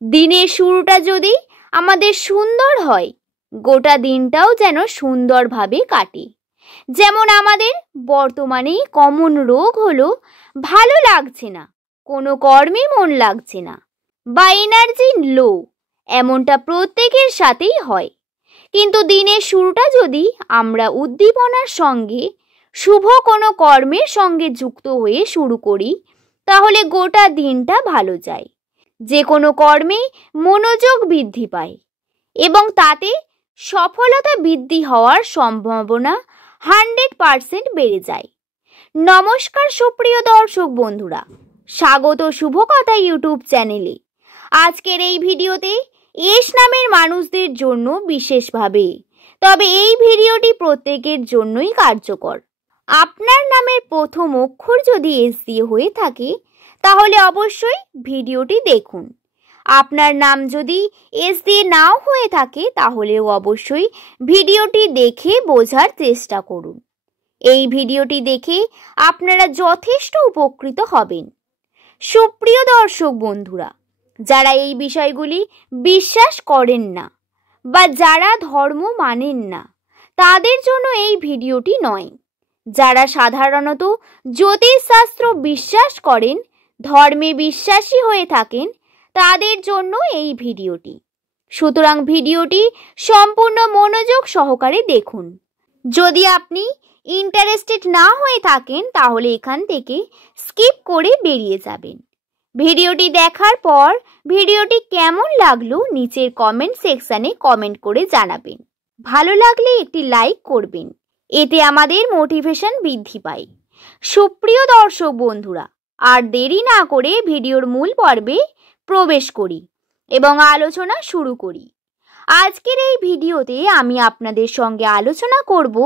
দিনের শুরুটা যদি আমাদের সুন্দর হয়, গোটা দিনটাও যেন সুন্দরভাবে কাটে। যেমন আমাদের বর্তমানেই কমন রোগ হলো ভালো লাগছে না, কোনো কর্মে মন লাগছে না বা এনার্জি লো, এমনটা প্রত্যেকের সাথেই হয়। কিন্তু দিনের শুরুটা যদি আমরা উদ্দীপনার সঙ্গে শুভ কোনো কর্মের সঙ্গে যুক্ত হয়ে শুরু করি, তাহলে গোটা দিনটা ভালো যায়। যে কোনো কর্মে মনোযোগ বৃদ্ধি পায় এবং তাতে সফলতা বৃদ্ধি হওয়ার সম্ভাবনা 100% বেড়ে যায়। নমস্কার সুপ্রিয় দর্শক বন্ধুরা, স্বাগত শুভকথা ইউটিউব চ্যানেলে। আজকের এই ভিডিওতে এস নামের মানুষদের জন্য বিশেষভাবে, তবে এই ভিডিওটি প্রত্যেকের জন্যই কার্যকর। আপনার নামের প্রথম অক্ষর যদি এস দিয়ে হয়ে থাকে তাহলে অবশ্যই ভিডিওটি দেখুন। আপনার নাম যদি এস দিয়ে নাও হয়ে থাকে তাহলেও অবশ্যই ভিডিওটি দেখে বোঝার চেষ্টা করুন। এই ভিডিওটি দেখে আপনারা যথেষ্ট উপকৃত হবেন। সুপ্রিয় দর্শক বন্ধুরা, যারা এই বিষয়গুলি বিশ্বাস করেন না বা যারা ধর্ম মানেন না, তাদের জন্য এই ভিডিওটি নয়। যারা সাধারণত জ্যোতিষশাস্ত্র বিশ্বাস করেন, ধর্মে বিশ্বাসী হয়ে থাকেন, তাদের জন্য এই ভিডিওটি। সুতরাং ভিডিওটি সম্পূর্ণ মনোযোগ সহকারে দেখুন। যদি আপনি ইন্টারেস্টেড না হয়ে থাকেন তাহলে এখান থেকে স্কিপ করে বেরিয়ে যাবেন। ভিডিওটি দেখার পর ভিডিওটি কেমন লাগলো নিচের কমেন্ট সেকশনে কমেন্ট করে জানাবেন। ভালো লাগলে একটি লাইক করবেন, এতে আমাদের মোটিভেশন বৃদ্ধি পায়। সুপ্রিয় দর্শক বন্ধুরা, আর দেরি না করে ভিডিওর মূল পর্বে প্রবেশ করি এবং আলোচনা শুরু করি। আজকের এই ভিডিওতে আমি আপনাদের সঙ্গে আলোচনা করব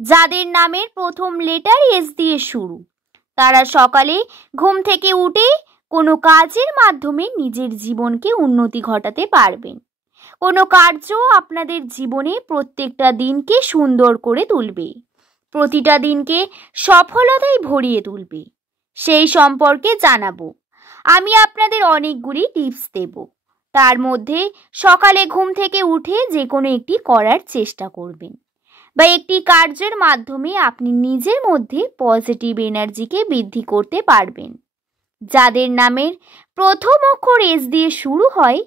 যাদের নামের প্রথম লেটার এস দিয়ে শুরু। তারা সকালে ঘুম থেকে উঠে কোনো কাজের মাধ্যমে নিজের জীবনকে উন্নতি ঘটাতে পারবেন। কোনো কার্য আপনাদের জীবনে প্রত্যেকটা দিনকে সুন্দর করে তুলবে, প্রতিটা দিনকে সফলতায় ভরিয়ে তুলবে। সেই সম্পর্কে জানাবো। আমি আপনাদের অনেকগুলি টিপস দেব। তার মধ্যে সকালে ঘুম থেকে উঠে যে কোনো একটি করার চেষ্টা করবেন বা একটি কার্যের মাধ্যমে আপনি নিজের মধ্যে পজিটিভ এনার্জিকে বৃদ্ধি করতে পারবেন। যাদের নামের প্রথম অক্ষর এস দিয়ে শুরু হয়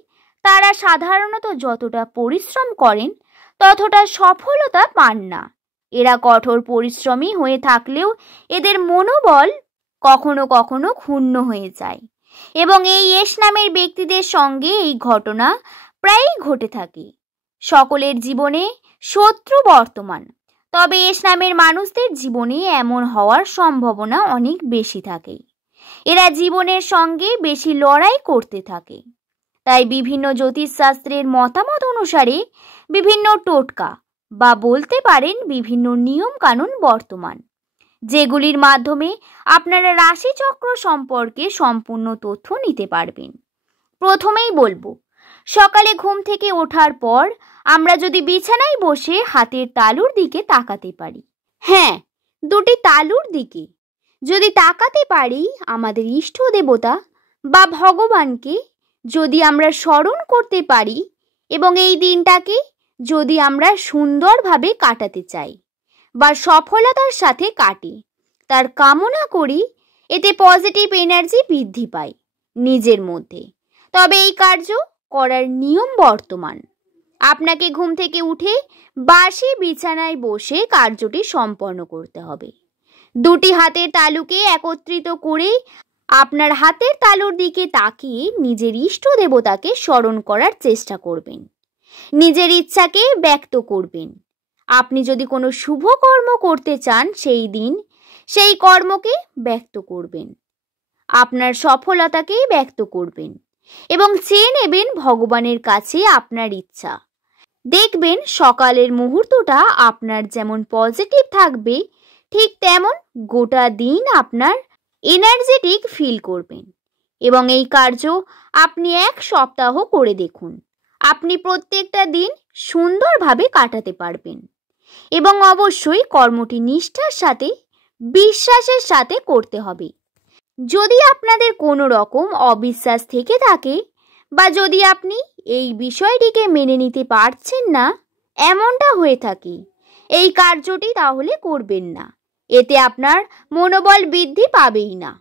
তারা সাধারণত যতটা পরিশ্রম করেন ততটা সফলতা পান না। এরা কঠোর পরিশ্রমী হয়ে থাকলেও এদের মনোবল কখনো কখনো ক্ষুণ্ণ হয়ে যায় এবং এই এস নামের ব্যক্তিদের সঙ্গে এই ঘটনা প্রায়ই ঘটে থাকে। সকলের জীবনে শত্রু বর্তমান, তবে এস নামের মানুষদের জীবনে এমন হওয়ার সম্ভাবনা অনেক বেশি থাকে। এরা জীবনের সঙ্গে বেশি লড়াই করতে থাকে। তাই বিভিন্ন জ্যোতিষশাস্ত্রের মতামত অনুসারে বিভিন্ন টোটকা বা বলতে পারেন বিভিন্ন নিয়ম কানুন বর্তমান, যেগুলির মাধ্যমে আপনারা রাশিচক্র সম্পর্কে সম্পূর্ণ তথ্য নিতে পারবেন। প্রথমেই বলবো, সকালে ঘুম থেকে ওঠার পর আমরা যদি বিছানায় বসে হাতের তালুর দিকে তাকাতে পারি, হ্যাঁ, দুটি তালুর দিকে যদি তাকাতে পারি, আমাদের ইষ্ট দেবতা বা ভগবানকে যদি আমরা স্মরণ করতে পারি এবং এই দিনটাকে যদি আমরা সুন্দরভাবে কাটাতে চাই বা সফলতার সাথে কাটে, তার কামনা করি, এতে পজিটিভ এনার্জি বৃদ্ধি পায় নিজের মধ্যে। তবে এই কার্য করার নিয়ম বর্তমান। আপনাকে ঘুম থেকে উঠে বাসি বিছানায় বসে কার্যটি সম্পন্ন করতে হবে। দুটি হাতের তালুকে একত্রিত করে আপনার হাতের তালুর দিকে তাকিয়ে নিজের ইষ্ট দেবতাকে স্মরণ করার চেষ্টা করবেন। নিজের ইচ্ছাকে ব্যক্ত করবেন। আপনি যদি কোনো শুভ কর্ম করতে চান সেই দিন সেই কর্মকে ব্যক্ত করবেন, আপনার সফলতাকেই ব্যক্ত করবেন এবং চেয়ে নেবেন ভগবানের কাছে আপনার ইচ্ছা। দেখবেন সকালের মুহূর্তটা আপনার যেমন পজিটিভ থাকবে, ঠিক তেমন গোটা দিন আপনার এনার্জেটিক ফিল করবেন এবং এই কার্য আপনি 1 সপ্তাহ করে দেখুন। আপনি প্রত্যেকটা দিন সুন্দরভাবে কাটাতে পারবেন এবং অবশ্যই কর্মটি নিষ্ঠার সাথে বিশ্বাসের সাথে করতে হবে। যদি আপনাদের কোনো রকম অবিশ্বাস থেকে থাকে বা যদি আপনি এই বিষয়টিকে মেনে নিতে পারছেন না, এমনটা হয়ে থাকে, এই কার্যটি তাহলে করবেন না। এতে আপনার মনোবল বৃদ্ধি পাবেই না,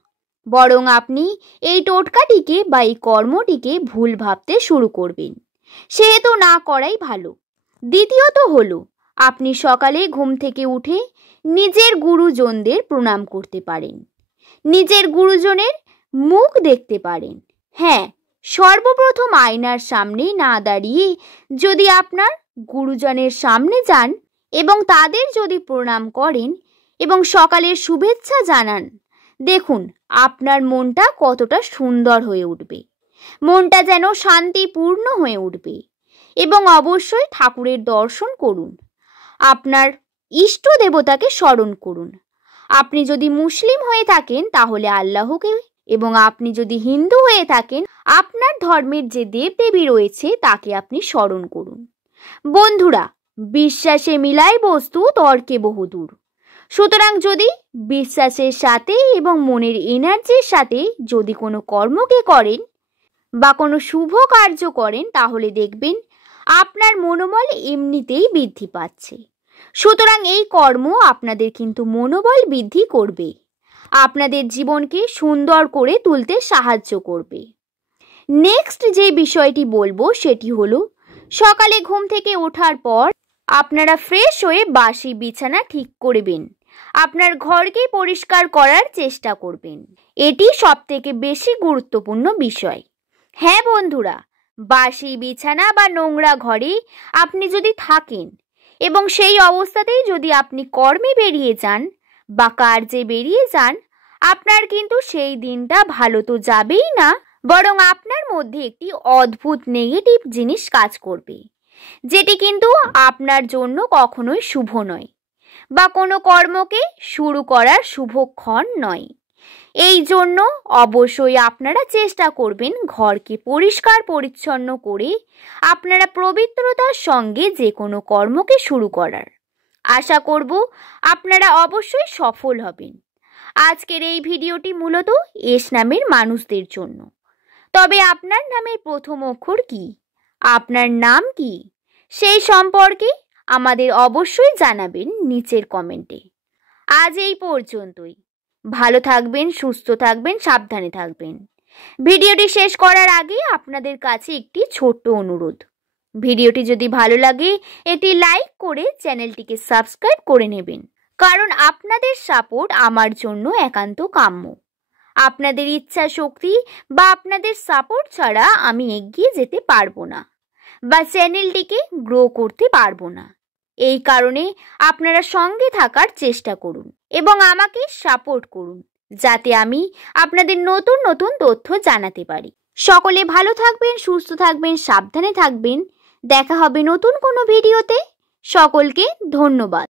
বরং আপনি এই টোটকাটিকে বা এই কর্মটিকে ভুল ভাবতে শুরু করবেন। সেহেতু না করাই ভালো। দ্বিতীয়ত হলো, আপনি সকালে ঘুম থেকে উঠে নিজের গুরুজনদের প্রণাম করতে পারেন, নিজের গুরুজনের মুখ দেখতে পারেন। হ্যাঁ, সর্বপ্রথম আয়নার সামনে না দাঁড়িয়ে যদি আপনার গুরুজনের সামনে যান এবং তাদের যদি প্রণাম করেন এবং সকালের শুভেচ্ছা জানান, দেখুন আপনার মনটা কতটা সুন্দর হয়ে উঠবে, মনটা যেন শান্তিপূর্ণ হয়ে উঠবে। এবং অবশ্যই ঠাকুরের দর্শন করুন, আপনার ইষ্ট দেবতাকে স্মরণ করুন। আপনি যদি মুসলিম হয়ে থাকেন তাহলে আল্লাহকে, এবং আপনি যদি হিন্দু হয়ে থাকেন আপনার ধর্মের যে দেবদেবী রয়েছে তাকে আপনি স্মরণ করুন। বন্ধুরা, বিশ্বাসে মিলাই বস্তু তর্কে বহুদূর। সুতরাং যদি বিশ্বাসের সাথে এবং মনের এনার্জির সাথে যদি কোনো কর্মকে করেন বা কোনো শুভ কার্য করেন, তাহলে দেখবেন আপনার মনোবল এমনিতেই বৃদ্ধি পাচ্ছে। সুতরাং এই কর্ম আপনাদের কিন্তু মনোবল বৃদ্ধি করবে, আপনাদের জীবনকে সুন্দর করে তুলতে সাহায্য করবে। নেক্সট যে বিষয়টি বলবো সেটি হলো, সকালে ঘুম থেকে ওঠার পর আপনারা ফ্রেশ হয়ে বাসি বিছানা ঠিক করবেন, আপনার ঘরকে পরিষ্কার করার চেষ্টা করবেন। এটি সবথেকে বেশি গুরুত্বপূর্ণ বিষয়। হ্যাঁ বন্ধুরা, বাসি বিছানা বা নোংরা ঘরে আপনি যদি থাকেন এবং সেই অবস্থাতেই যদি আপনি কর্মে বেরিয়ে যান বা কার্যে বেরিয়ে যান, আপনার কিন্তু সেই দিনটা ভালো তো যাবেই না, বরং আপনার মধ্যে একটি অদ্ভুত নেগেটিভ জিনিস কাজ করবে, যেটি কিন্তু আপনার জন্য কখনোই শুভ নয় বা কোনো কর্মকে শুরু করার শুভক্ষণ নয়। এই জন্য অবশ্যই আপনারা চেষ্টা করবেন ঘরকে পরিষ্কার পরিচ্ছন্ন করে আপনারা পবিত্রতার সঙ্গে যে কোনো কর্মকে শুরু করার। আশা করব আপনারা অবশ্যই সফল হবেন। আজকের এই ভিডিওটি মূলত এস নামের মানুষদের জন্য। তবে আপনার নামের প্রথম অক্ষর কি, আপনার নাম কি, সেই সম্পর্কে আমাদের অবশ্যই জানাবেন নিচের কমেন্টে। আজ এই পর্যন্তই। ভালো থাকবেন, সুস্থ থাকবেন, সাবধানে থাকবেন। ভিডিওটি শেষ করার আগে আপনাদের কাছে একটি ছোট্ট অনুরোধ, ভিডিওটি যদি ভালো লাগে একটি লাইক করে চ্যানেলটিকে সাবস্ক্রাইব করে নেবেন, কারণ আপনাদের সাপোর্ট আমার জন্য একান্ত কাম্য। আপনাদের ইচ্ছা শক্তি বা আপনাদের সাপোর্ট ছাড়া আমি এগিয়ে যেতে পারবো না বা চ্যানেলটিকে গ্রো করতে পারবো না। এই কারণে আপনারা সঙ্গে থাকার চেষ্টা করুন এবং আমাকে সাপোর্ট করুন, যাতে আমি আপনাদের নতুন নতুন তথ্য জানাতে পারি। সকলে ভালো থাকবেন, সুস্থ থাকবেন, সাবধানে থাকবেন। দেখা হবে নতুন কোনো ভিডিওতে। সকলকে ধন্যবাদ।